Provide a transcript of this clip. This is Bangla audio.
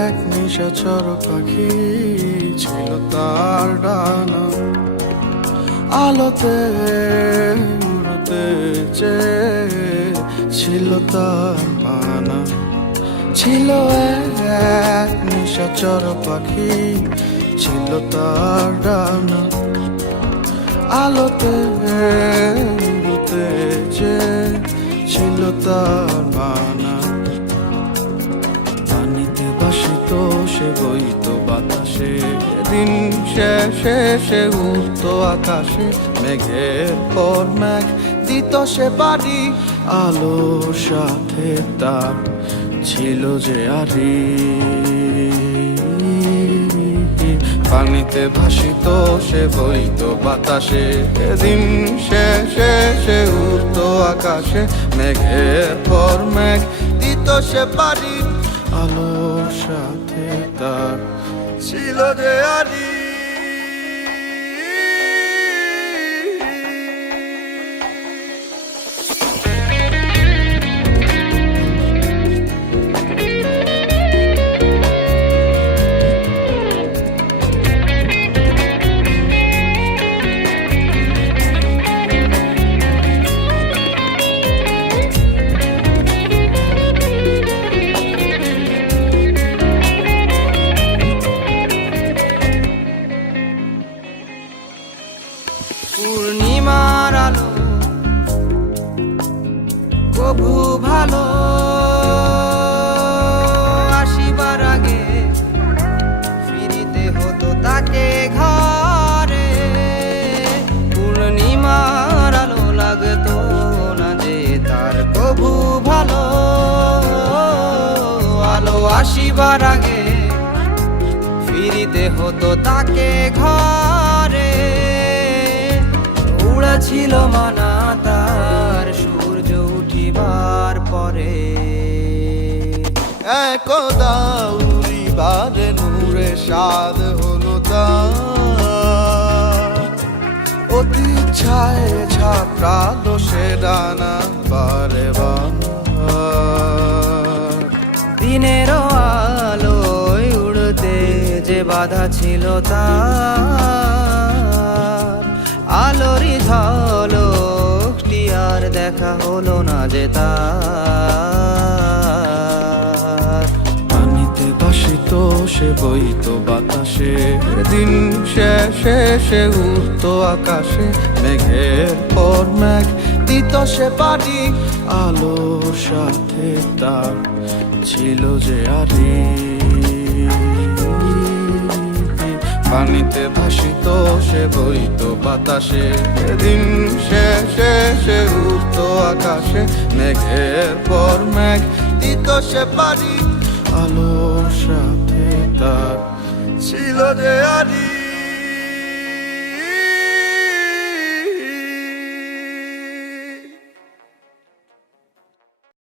এক নিশাচর পাখি, ছিল তার ডানা, আলোতে উড়তে চেয়ে ছিল তার মানা। ছিল এক নিশাচর পাখি, ছিল তার ডানা, আলোতে উড়তে চেয়ে ছিল তার মানা। পানিতে ভাসিত সে, বইত বাতাসে, দিন শেষে সে উঠত আকাশে। মেঘের পর মেঘ দিত সে পারি, আলোর সাথে তার ছিল যে আরি। পানিতে ভাসিত সে, বইত বাতাসে, দিন শেষে সে উঠত আকাশে। মেঘের পর মেঘ দিত সে পারি, আলোর সাথে তার ছিল যে আরি। পূর্ণিমার আলো কভু ভালো আসিবার আগে ফিরিতে হতো তাকে ঘরে। পূর্ণিমার আলো লাগতো না যে তার কভু ভালো, আলো আসিবার আগে ফিরিতে হতো তাকে ঘরে। ছিল মানা তার সূর্য উঠিবার পরে। একদা উড়িবার নূরে সাদ হলো তার, অতি ছায় ছাপড়ালো সে ডানা বারে বার। দিনের আলোয় উড়তে যে বাধা ছিল তার, আলোরি ঝলকটি আর দেখা হলো না যে তার। পানিতে ভাসিত সে, বইত বাতাসে, দিন শেষে সে উঠত আকাশে। মেঘের পর মেঘ দিত সে পারি, আলোর সাথে তার ছিল যে আরি। পানিতে ভাসিত সে, বইত বাতাসে, দিন শেষে সে উঠত আকাশে। মেঘের পর মেঘ দিত সে পারি, আলোর সাথে তার ছিল যে আরি।